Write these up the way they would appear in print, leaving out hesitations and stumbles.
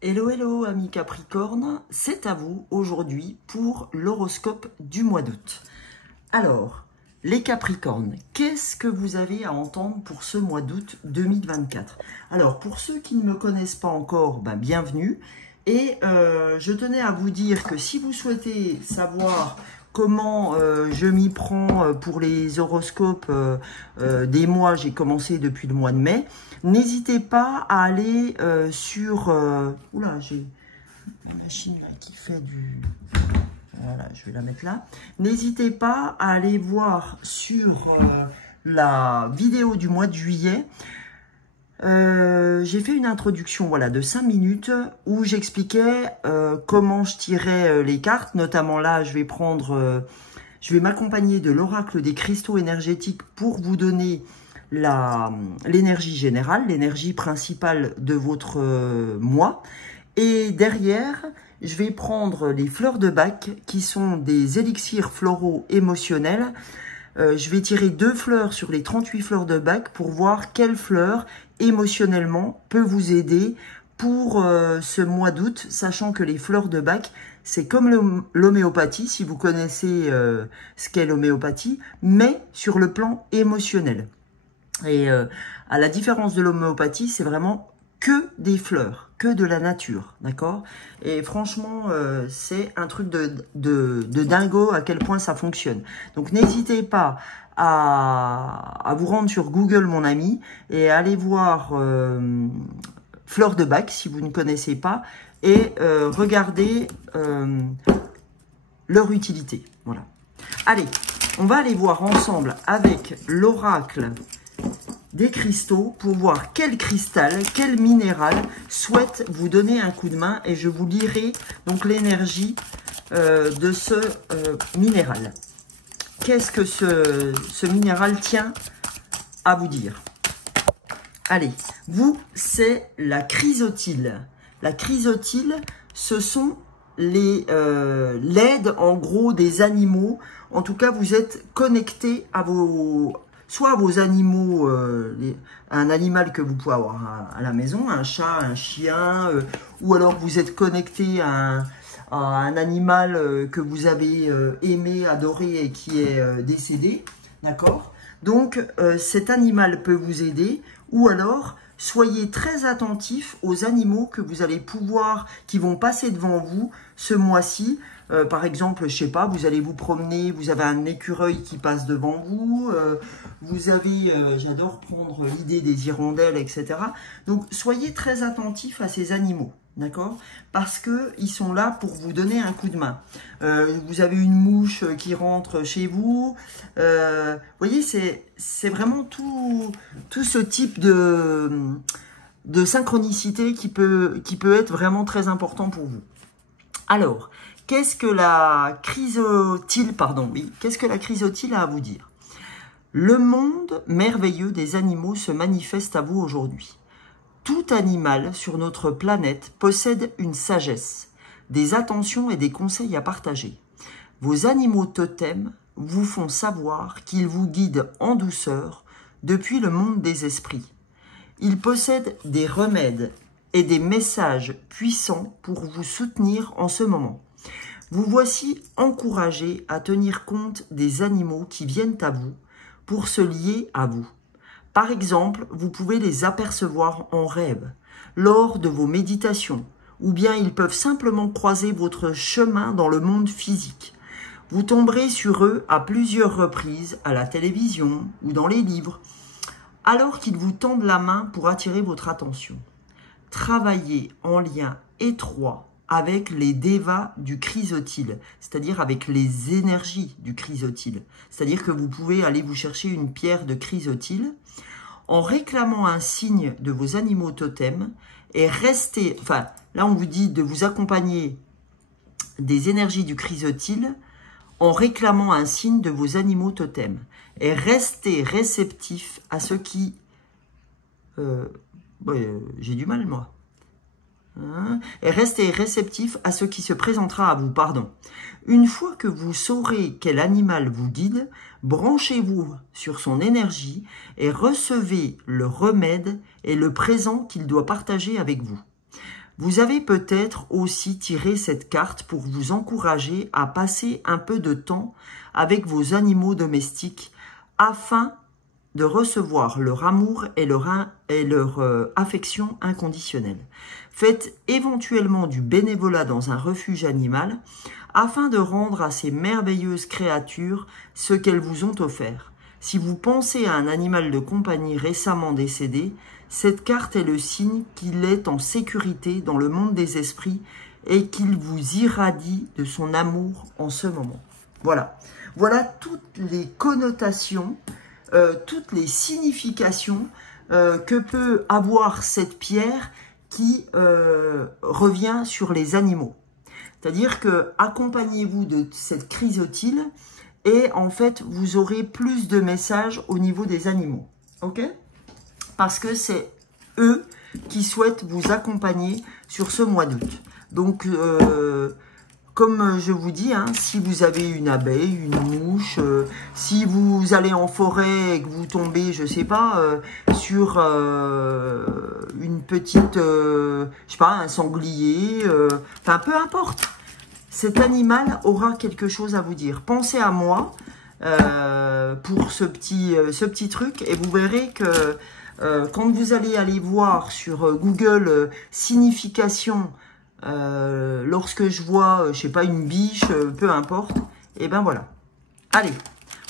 Hello, hello, amis Capricorne, c'est à vous aujourd'hui pour l'horoscope du mois d'août. Alors, les Capricornes, qu'est-ce que vous avez à entendre pour ce mois d'août 2024? Alors, pour ceux qui ne me connaissent pas encore, bienvenue. Et je tenais à vous dire que si vous souhaitez savoir comment je m'y prends pour les horoscopes des mois, j'ai commencé depuis le mois de mai, n'hésitez pas à aller sur... Oula, j'ai la machine là, qui fait du... Voilà, je vais la mettre là. N'hésitez pas à aller voir sur la vidéo du mois de juillet. J'ai fait une introduction de 5 minutes où j'expliquais comment je tirais les cartes. Notamment là, je vais m'accompagner de l'oracle des cristaux énergétiques pour vous donner l'énergie générale, l'énergie principale de votre mois. Et derrière, je vais prendre les fleurs de Bach qui sont des élixirs floraux émotionnels. Je vais tirer 2 fleurs sur les 38 fleurs de Bach pour voir quelle fleur émotionnellement peut vous aider pour ce mois d'août, sachant que les fleurs de Bach, c'est comme l'homéopathie, si vous connaissez ce qu'est l'homéopathie, mais sur le plan émotionnel. Et à la différence de l'homéopathie, c'est vraiment que des fleurs, que de la nature, d'accord? Et franchement, c'est un truc de dingo à quel point ça fonctionne. Donc n'hésitez pas à vous rendre sur Google, mon ami, et aller voir fleurs de Bach, si vous ne connaissez pas, et regardez leur utilité. Voilà. Allez, on va aller voir ensemble avec l'oracle des cristaux pour voir quel cristal, quel minéral souhaite vous donner un coup de main, et je vous lirai donc l'énergie de ce minéral. Qu'est-ce que ce minéral tient à vous dire? Allez, vous, c'est la chrysotile. La chrysotile, ce sont l'aide en gros des animaux. En tout cas, vous êtes connecté à soit à vos animaux, un animal que vous pouvez avoir à la maison, un chat, un chien, ou alors vous êtes connecté à un animal que vous avez aimé, adoré et qui est décédé, d'accord? Donc, cet animal peut vous aider, ou alors, soyez très attentifs aux animaux que vous allez qui vont passer devant vous ce mois-ci. Par exemple, je sais pas, vous allez vous promener, vous avez un écureuil qui passe devant vous, vous avez, j'adore prendre l'idée des hirondelles, etc. Donc, soyez très attentifs à ces animaux, d'accord? Parce qu'ils sont là pour vous donner un coup de main. Vous avez une mouche qui rentre chez vous, vous voyez, c'est vraiment tout ce type de synchronicité qui peut être vraiment très important pour vous. Alors, qu'est-ce que la chrysotile, qu'est-ce que la chrysotile a à vous dire? Le monde merveilleux des animaux se manifeste à vous aujourd'hui. Tout animal sur notre planète possède une sagesse, des attentions et des conseils à partager. Vos animaux totems vous font savoir qu'ils vous guident en douceur depuis le monde des esprits. Ils possèdent des remèdes et des messages puissants pour vous soutenir en ce moment. Vous voici encouragés à tenir compte des animaux qui viennent à vous pour se lier à vous. Par exemple, vous pouvez les apercevoir en rêve, lors de vos méditations, ou bien ils peuvent simplement croiser votre chemin dans le monde physique. Vous tomberez sur eux à plusieurs reprises à la télévision ou dans les livres, alors qu'ils vous tendent la main pour attirer votre attention. Travaillez en lien étroit avec les devas du chrysotile, c'est-à-dire avec les énergies du chrysotile. C'est-à-dire que vous pouvez aller vous chercher une pierre de chrysotile en réclamant un signe de vos animaux totems et restez, là on vous dit de vous accompagner des énergies du chrysotile en réclamant un signe de vos animaux totems et restez réceptif à ce qui... j'ai du mal moi. Et restez réceptif à ce qui se présentera à vous, Une fois que vous saurez quel animal vous guide, branchez-vous sur son énergie et recevez le remède et le présent qu'il doit partager avec vous. Vous avez peut-être aussi tiré cette carte pour vous encourager à passer un peu de temps avec vos animaux domestiques afin de recevoir leur amour et leur affection inconditionnelle. Faites éventuellement du bénévolat dans un refuge animal afin de rendre à ces merveilleuses créatures ce qu'elles vous ont offert. Si vous pensez à un animal de compagnie récemment décédé, cette carte est le signe qu'il est en sécurité dans le monde des esprits et qu'il vous irradie de son amour en ce moment. Voilà. Voilà toutes les connotations, toutes les significations que peut avoir cette pierre qui revient sur les animaux. C'est-à-dire que accompagnez-vous de cette chrysotile et en fait, vous aurez plus de messages au niveau des animaux. Ok ? Parce que c'est eux qui souhaitent vous accompagner sur ce mois d'août. Donc, comme je vous dis, hein, si vous avez une abeille, une mouche, si vous allez en forêt et que vous tombez, je sais pas, sur une petite, je sais pas, un sanglier, enfin peu importe. Cet animal aura quelque chose à vous dire. Pensez à moi pour ce petit truc et vous verrez que quand vous allez aller voir sur Google signification, lorsque je vois, je sais pas, une biche, peu importe, et ben voilà. Allez,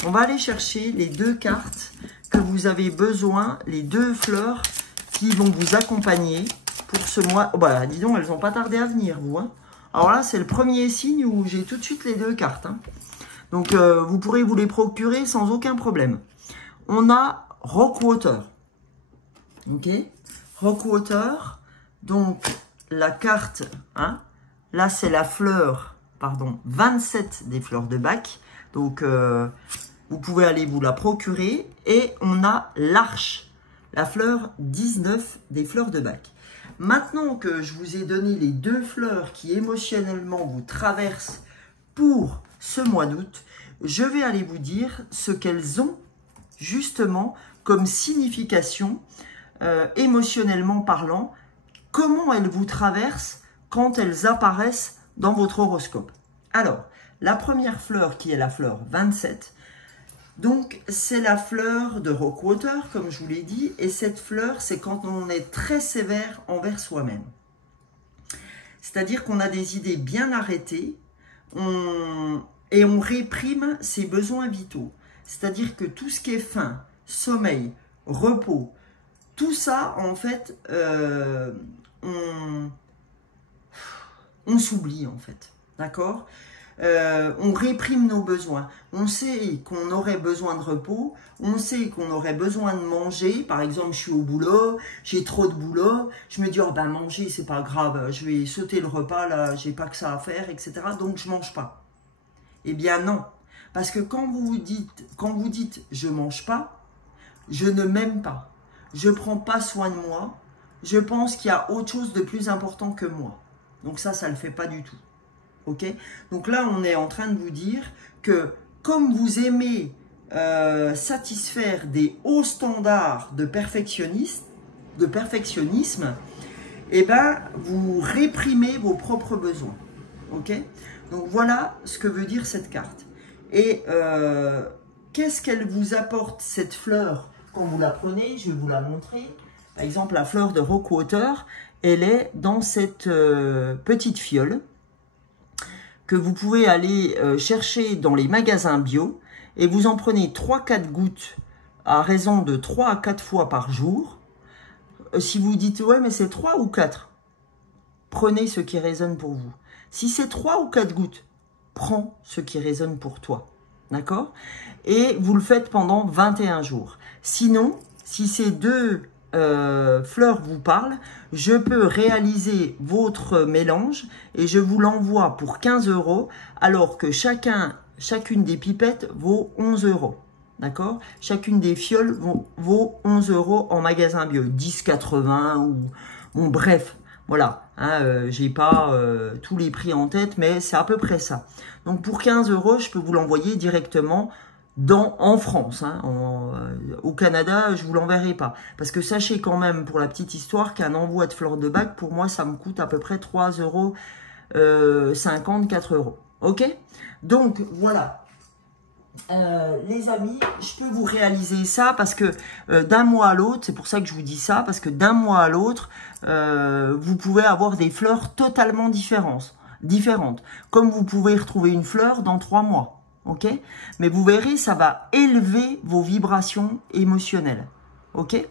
on va aller chercher les 2 cartes que vous avez besoin, les 2 fleurs qui vont vous accompagner pour ce mois. Oh bah, dis donc, elles n'ont pas tardé à venir, vous, hein. Alors là, c'est le premier signe où j'ai tout de suite les 2 cartes, hein. Donc, vous pourrez vous les procurer sans aucun problème. On a Rockwater. Ok, Rockwater, donc la carte, hein, là c'est la fleur, pardon, 27 des fleurs de Bach, donc vous pouvez aller vous la procurer, et on a l'arche, la fleur 19 des fleurs de Bach. Maintenant que je vous ai donné les 2 fleurs qui émotionnellement vous traversent pour ce mois d'août, je vais aller vous dire ce qu'elles ont justement comme signification émotionnellement parlant, comment elles vous traversent quand elles apparaissent dans votre horoscope. Alors, la première fleur qui est la fleur 27, donc c'est la fleur de Rockwater, comme je vous l'ai dit, et cette fleur, c'est quand on est très sévère envers soi-même. C'est-à-dire qu'on a des idées bien arrêtées et on réprime ses besoins vitaux. C'est-à-dire que tout ce qui est faim, sommeil, repos, tout ça, en fait, on s'oublie, en fait. D'accord ? On réprime nos besoins. On sait qu'on aurait besoin de repos. On sait qu'on aurait besoin de manger. Par exemple, je suis au boulot, j'ai trop de boulot. Je me dis, oh ben manger, c'est pas grave. Je vais sauter le repas, là, j'ai pas que ça à faire, etc. Donc, je mange pas. Eh bien, non. Parce que quand vous dites, je mange pas, je ne m'aime pas. Je ne prends pas soin de moi, je pense qu'il y a autre chose de plus important que moi. Donc ça ne le fait pas du tout. Ok ? Donc là, on est en train de vous dire que comme vous aimez satisfaire des hauts standards de perfectionnisme, eh ben, vous réprimez vos propres besoins. Ok ? Donc voilà ce que veut dire cette carte. Et qu'est-ce qu'elle vous apporte, cette fleur ? Quand vous la prenez, je vais vous la montrer. Par exemple, la fleur de Rockwater, elle est dans cette petite fiole que vous pouvez aller chercher dans les magasins bio et vous en prenez 3-4 gouttes à raison de 3 à 4 fois par jour. Si vous dites, ouais, mais c'est 3 ou 4, prenez ce qui résonne pour vous. Si c'est 3 ou 4 gouttes, prends ce qui résonne pour toi. D'accord? Et vous le faites pendant 21 jours. Sinon, si ces 2 fleurs vous parlent, je peux réaliser votre mélange et je vous l'envoie pour 15 €, alors que chacune des pipettes vaut 11 €. D'accord? Chacune des fioles vaut 11 € en magasin bio. 10,80 ou... Bon, bref, voilà. Hein, j'ai pas tous les prix en tête, mais c'est à peu près ça. Donc, pour 15 €, je peux vous l'envoyer directement en France. Hein, au Canada, je vous l'enverrai pas. Parce que sachez quand même, pour la petite histoire, qu'un envoi de fleurs de bac, pour moi, ça me coûte à peu près 3,50 €, 4 €. Ok? Donc, voilà. Les amis, je peux vous réaliser ça parce que d'un mois à l'autre, c'est pour ça que je vous dis ça, parce que d'un mois à l'autre, vous pouvez avoir des fleurs totalement différentes. Comme vous pouvez retrouver une fleur dans 3 mois. Ok? Mais vous verrez, ça va élever vos vibrations émotionnelles. Ok?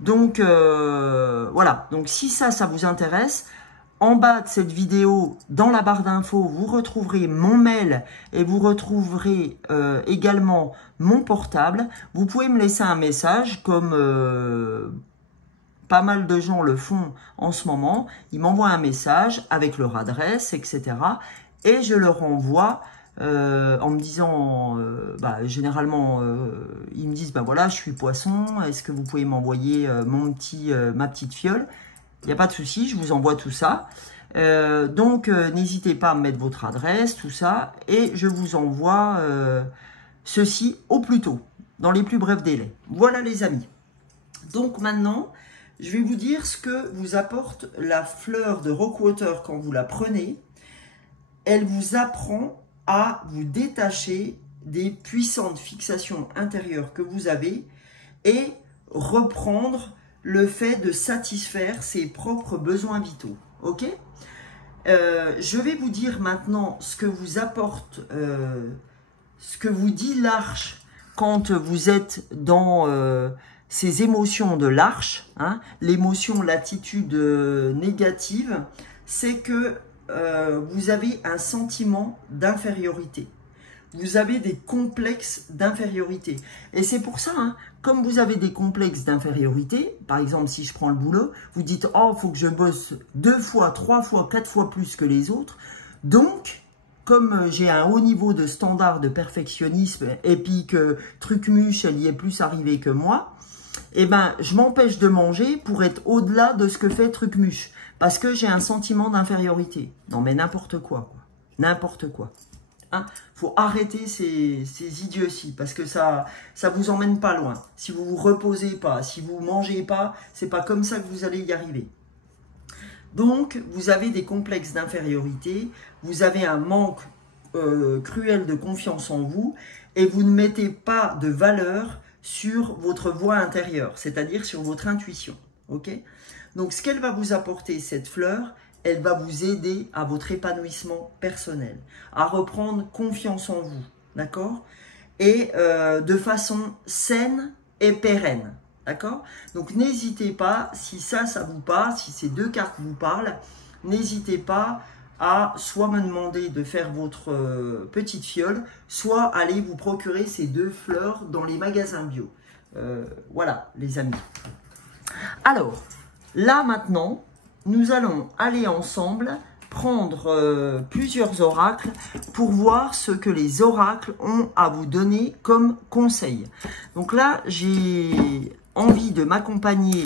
Donc, voilà. Donc, si ça vous intéresse, en bas de cette vidéo, dans la barre d'infos, vous retrouverez mon mail et vous retrouverez également mon portable. Vous pouvez me laisser un message comme pas mal de gens le font en ce moment. Ils m'envoient un message avec leur adresse, etc. Et je leur envoie en me disant, généralement, ils me disent, voilà, je suis poisson, est-ce que vous pouvez m'envoyer ma petite fiole? Il n'y a pas de souci, je vous envoie tout ça. Donc, n'hésitez pas à me mettre votre adresse, tout ça, et je vous envoie ceci au plus tôt, dans les plus brefs délais. Voilà les amis. Donc maintenant, je vais vous dire ce que vous apporte la fleur de Rockwater quand vous la prenez. Elle vous apprend à vous détacher des puissantes fixations intérieures que vous avez et reprendre le fait de satisfaire ses propres besoins vitaux. Ok? Je vais vous dire maintenant ce que vous apporte, ce que vous dit l'arche quand vous êtes dans ces émotions de l'arche. Hein, l'émotion, l'attitude négative, c'est que vous avez un sentiment d'infériorité. Vous avez des complexes d'infériorité. Et c'est pour ça, hein, comme vous avez des complexes d'infériorité, par exemple, si je prends le boulot, vous dites « Oh, il faut que je bosse 2 fois, 3 fois, 4 fois plus que les autres. » Donc, comme j'ai un haut niveau de standard de perfectionnisme et puis que Trucmuche, elle y est plus arrivée que moi, eh ben, je m'empêche de manger pour être au-delà de ce que fait Trucmuche. Parce que j'ai un sentiment d'infériorité. Non, mais n'importe quoi. N'importe quoi. Hein, faut arrêter ces idioties parce que ça vous emmène pas loin. Si vous vous reposez pas, si vous mangez pas, c'est pas comme ça que vous allez y arriver. Donc, vous avez des complexes d'infériorité, vous avez un manque cruel de confiance en vous et vous ne mettez pas de valeur sur votre voix intérieure, c'est-à-dire sur votre intuition. Ok? Donc, ce qu'elle va vous apporter, cette fleur, elle va vous aider à votre épanouissement personnel, à reprendre confiance en vous, d'accord? Et de façon saine et pérenne, d'accord? Donc n'hésitez pas, si ça vous parle, si ces 2 cartes vous parlent, n'hésitez pas à soit me demander de faire votre petite fiole, soit aller vous procurer ces 2 fleurs dans les magasins bio. Voilà les amis. Alors, là maintenant, nous allons aller ensemble prendre plusieurs oracles pour voir ce que les oracles ont à vous donner comme conseil. Donc là, j'ai envie de m'accompagner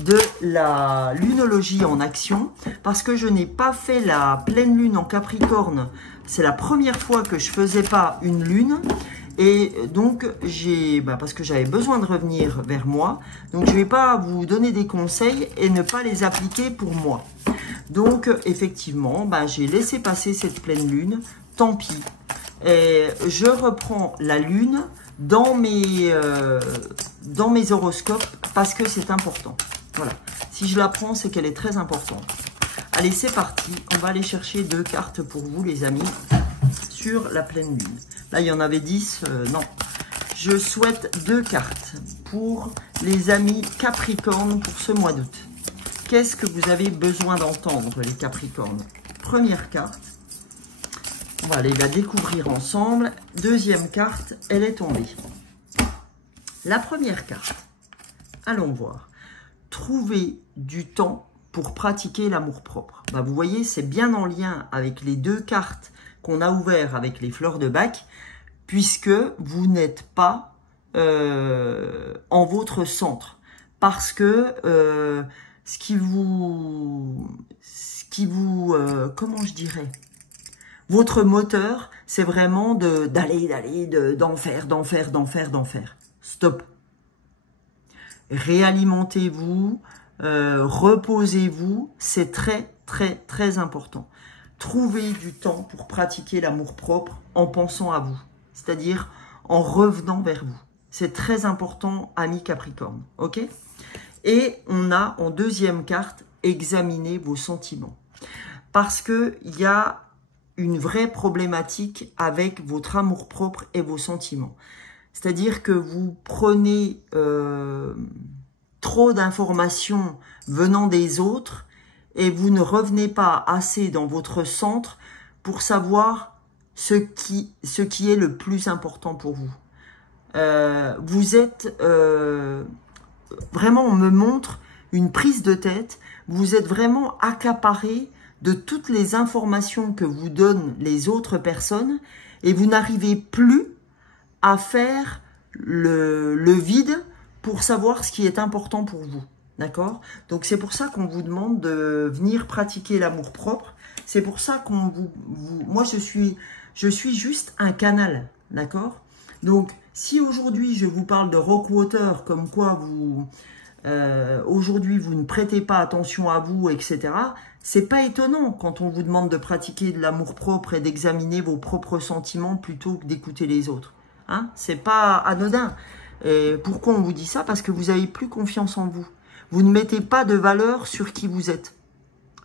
de la lunologie en action parce que je n'ai pas fait la pleine lune en Capricorne. C'est la première fois que je faisais pas une lune. Et donc, parce que j'avais besoin de revenir vers moi, donc je ne vais pas vous donner des conseils et ne pas les appliquer pour moi. Donc, effectivement, j'ai laissé passer cette pleine lune, tant pis. Et je reprends la lune dans mes horoscopes parce que c'est important. Voilà. Si je la prends, c'est qu'elle est très importante. Allez, c'est parti. On va aller chercher 2 cartes pour vous, les amis, sur la pleine lune. Là, il y en avait 10. Non. Je souhaite 2 cartes pour les amis Capricorne pour ce mois d'août. Qu'est-ce que vous avez besoin d'entendre, les Capricornes? Première carte. On va aller la découvrir ensemble. Deuxième carte, elle est tombée. La première carte. Allons voir. Trouver du temps pour pratiquer l'amour-propre. Vous voyez, c'est bien en lien avec les 2 cartes qu'on a ouvertes avec les fleurs de bac, puisque vous n'êtes pas en votre centre. Parce que comment je dirais? Votre moteur, c'est vraiment d'en faire. Stop. Réalimentez-vous, reposez-vous, c'est très important. Trouvez du temps pour pratiquer l'amour-propre en pensant à vous, c'est-à-dire en revenant vers vous. C'est très important, amis Capricorne, ok? Et on a en deuxième carte, examiner vos sentiments. Parce qu'il y a une vraie problématique avec votre amour-propre et vos sentiments. C'est-à-dire que vous prenez trop d'informations venant des autres et vous ne revenez pas assez dans votre centre pour savoir ce qui est le plus important pour vous. Vous êtes vraiment, on me montre une prise de tête, vous êtes vraiment accaparé de toutes les informations que vous donnent les autres personnes et vous n'arrivez plus à faire le vide pour savoir ce qui est important pour vous. D'accord? Donc c'est pour ça qu'on vous demande de venir pratiquer l'amour-propre. C'est pour ça qu'on moi je suis juste un canal. D'accord? Donc si aujourd'hui je vous parle de Rockwater, comme quoi vous aujourd'hui vous ne prêtez pas attention à vous, etc. C'est pas étonnant quand on vous demande de pratiquer de l'amour-propre et d'examiner vos propres sentiments plutôt que d'écouter les autres. Hein? C'est pas anodin. Et pourquoi on vous dit ça? Parce que vous n'avez plus confiance en vous. Vous ne mettez pas de valeur sur qui vous êtes.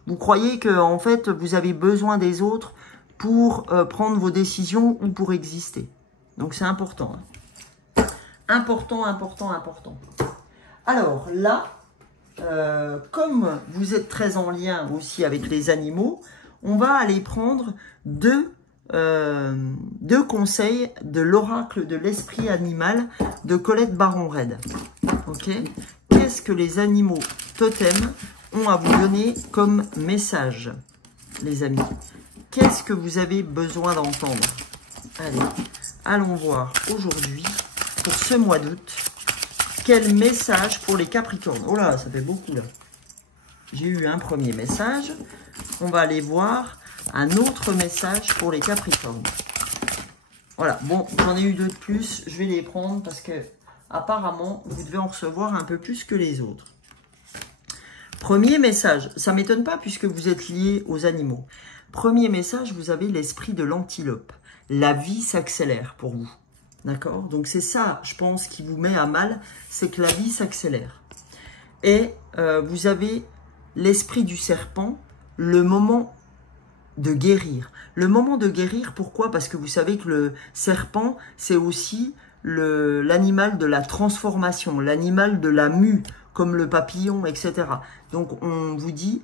Vous croyez que en fait vous avez besoin des autres pour prendre vos décisions ou pour exister. Donc c'est important. Hein. Important. Alors là, comme vous êtes très en lien aussi avec les animaux, on va aller prendre deux conseils de l'oracle de l'esprit animal de Colette Baron-Red. Ok? Qu'est-ce que les animaux totems ont à vous donner comme message, les amis? Qu'est-ce que vous avez besoin d'entendre? Allez, allons voir aujourd'hui, pour ce mois d'août, quel message pour les Capricornes? Oh là, ça fait beaucoup là. J'ai eu un premier message. On va aller voir un autre message pour les Capricornes. Voilà, bon, j'en ai eu deux de plus. Je vais les prendre parce que apparemment, vous devez en recevoir un peu plus que les autres. Premier message, ça ne m'étonne pas puisque vous êtes liés aux animaux. Premier message, vous avez l'esprit de l'antilope. La vie s'accélère pour vous. D'accord? Donc c'est ça, je pense, qui vous met à mal, c'est que la vie s'accélère. Et vous avez l'esprit du serpent, le moment de guérir. Le moment de guérir, pourquoi? Parce que vous savez que le serpent, c'est aussi l'animal de la transformation, l'animal de la mue, comme le papillon, etc. Donc on vous dit,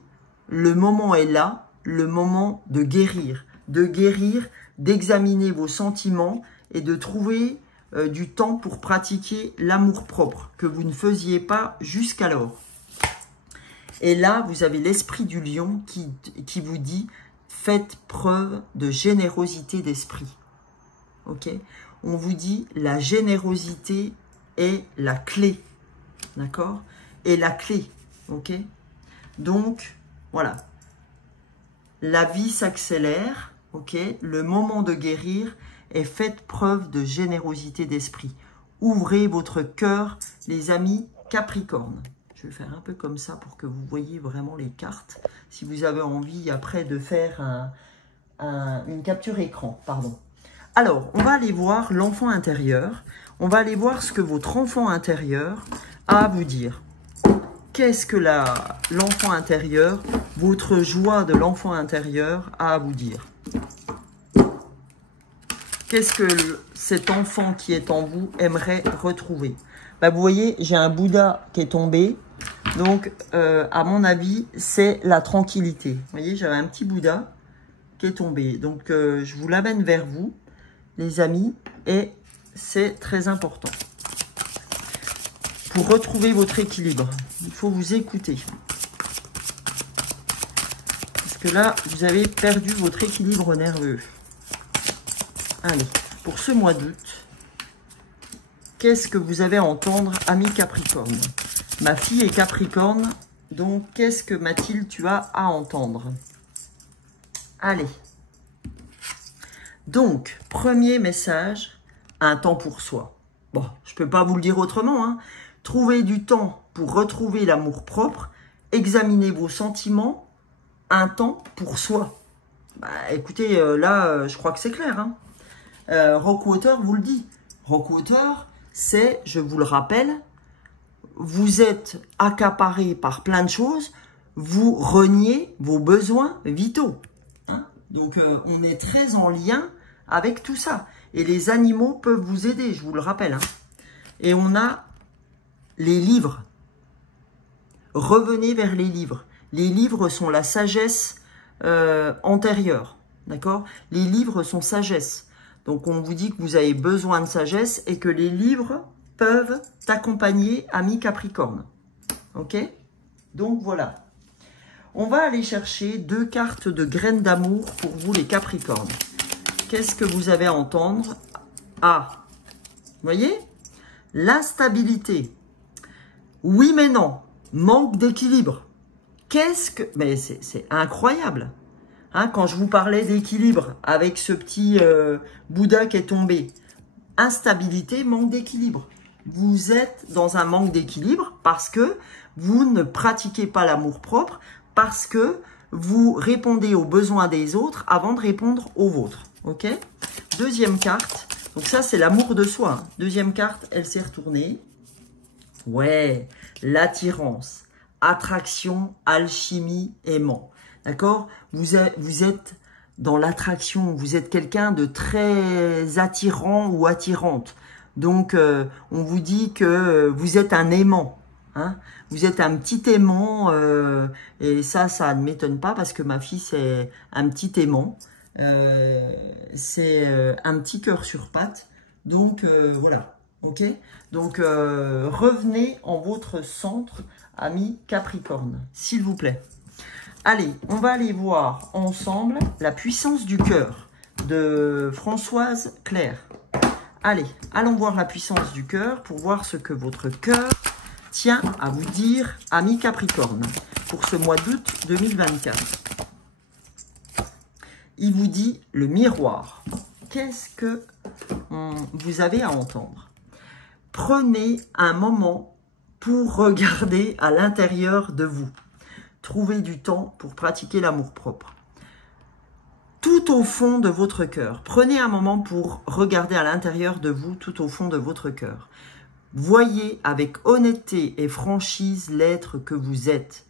le moment est là, le moment de guérir, d'examiner vos sentiments et de trouver du temps pour pratiquer l'amour-propre que vous ne faisiez pas jusqu'alors. Et là, vous avez l'esprit du lion qui vous dit « Faites preuve de générosité d'esprit ». Ok? On vous dit « La générosité est la clé ». D'accord? Et la clé. Ok? Donc, voilà. La vie s'accélère. Ok? Le moment de guérir. Et faites preuve de générosité d'esprit. Ouvrez votre cœur, les amis Capricorne. Je vais faire un peu comme ça pour que vous voyez vraiment les cartes. Si vous avez envie après de faire une capture écran, pardon. Alors, on va aller voir l'enfant intérieur. On va aller voir ce que votre enfant intérieur a à vous dire. Qu'est-ce que l'enfant intérieur, votre joie de l'enfant intérieur a à vous dire? Qu'est-ce que cet enfant qui est en vous aimerait retrouver? Bah, vous voyez, j'ai un Bouddha qui est tombé. Donc, à mon avis, c'est la tranquillité. Vous voyez, j'avais un petit Bouddha qui est tombé. Donc, je vous l'amène vers vous, les amis. Et c'est très important. Pour retrouver votre équilibre, il faut vous écouter. Parce que là, vous avez perdu votre équilibre nerveux. Allez, pour ce mois d'août, qu'est-ce que vous avez à entendre, ami Capricorne? Ma fille est Capricorne, donc qu'est-ce que Mathilde, tu as à entendre? Allez. Donc, premier message, un temps pour soi. Bon, je ne peux pas vous le dire autrement, hein. Trouvez du temps pour retrouver l'amour-propre, examinez vos sentiments, un temps pour soi. Bah, écoutez, là, je crois que c'est clair, hein. Rockwater vous le dit. Rockwater, c'est, je vous le rappelle, vous êtes accaparé par plein de choses, vous reniez vos besoins vitaux. Hein. Donc, on est très en lien avec tout ça. Et les animaux peuvent vous aider, je vous le rappelle. Hein. Et on a les livres. Revenez vers les livres. Les livres sont la sagesse antérieure. D'accord? Les livres sont sagesse. Donc, on vous dit que vous avez besoin de sagesse et que les livres peuvent t'accompagner, ami Capricorne. Ok? Donc, voilà. On va aller chercher 2 cartes de graines d'amour pour vous, les Capricornes. Qu'est-ce que vous avez à entendre? Ah, vous voyez? L'instabilité. Oui, mais non. Manque d'équilibre. Qu'est-ce que... Mais c'est incroyable. Hein, quand je vous parlais d'équilibre avec ce petit Bouddha qui est tombé. Instabilité, manque d'équilibre. Vous êtes dans un manque d'équilibre parce que vous ne pratiquez pas l'amour-propre, parce que vous répondez aux besoins des autres avant de répondre aux vôtres. Ok? Deuxième carte. Donc ça, c'est l'amour de soi. Hein. Deuxième carte, elle s'est retournée. Ouais, l'attirance, attraction, alchimie, aimant. D'accord? Vous êtes dans l'attraction. Vous êtes quelqu'un de très attirant ou attirante. Donc, on vous dit que vous êtes un aimant. Hein? Vous êtes un petit aimant. Et ça ne m'étonne pas parce que ma fille, c'est un petit aimant. C'est un petit cœur sur pattes. Donc, voilà. Ok? Donc, revenez en votre centre, ami Capricorne, s'il vous plaît. Allez, on va aller voir ensemble la puissance du cœur de Françoise Claire. Allez, allons voir la puissance du cœur pour voir ce que votre cœur tient à vous dire, ami Capricorne, pour ce mois d'août 2024. Il vous dit le miroir. Qu'est-ce que vous avez à entendre? Prenez un moment pour regarder à l'intérieur de vous. Trouvez du temps pour pratiquer l'amour-propre. Tout au fond de votre cœur. Prenez un moment pour regarder à l'intérieur de vous, tout au fond de votre cœur. Voyez avec honnêteté et franchise l'être que vous êtes.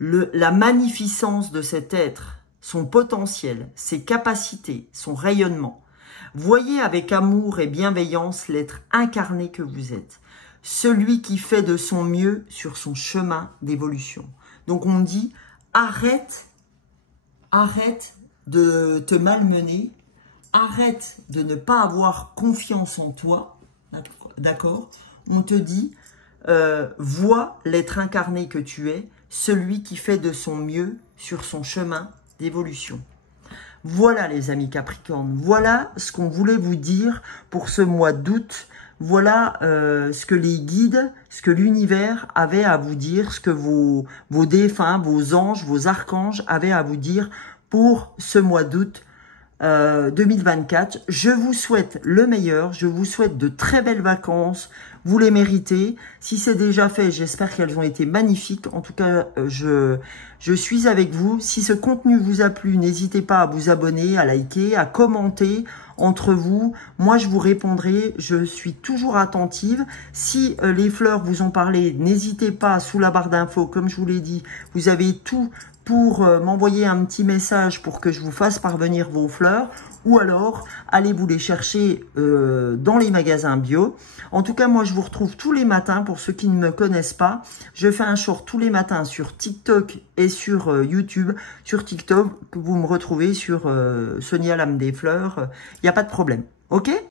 La magnificence de cet être, son potentiel, ses capacités, son rayonnement. Voyez avec amour et bienveillance l'être incarné que vous êtes. Celui qui fait de son mieux sur son chemin d'évolution. Donc on dit, arrête de te malmener, arrête de ne pas avoir confiance en toi, d'accord? On te dit, vois l'être incarné que tu es, celui qui fait de son mieux sur son chemin d'évolution. Voilà les amis Capricorne, voilà ce qu'on voulait vous dire pour ce mois d'août. Voilà ce que les guides, ce que l'univers avait à vous dire, ce que vos défunts, vos anges, vos archanges avaient à vous dire pour ce mois d'août 2024. Je vous souhaite le meilleur, je vous souhaite de très belles vacances, vous les méritez. Si c'est déjà fait, j'espère qu'elles ont été magnifiques. En tout cas, je suis avec vous. Si ce contenu vous a plu, n'hésitez pas à vous abonner, à liker, à commenter entre vous. Moi, je vous répondrai. Je suis toujours attentive. Si les fleurs vous ont parlé, n'hésitez pas, sous la barre d'infos, comme je vous l'ai dit, vous avez tout pour m'envoyer un petit message pour que je vous fasse parvenir vos fleurs, ou alors allez vous les chercher dans les magasins bio. En tout cas, moi je vous retrouve tous les matins. Pour ceux qui ne me connaissent pas, je fais un short tous les matins sur TikTok et sur YouTube. Sur TikTok, vous me retrouvez sur Sonia Lame des Fleurs, il n'y a pas de problème, ok?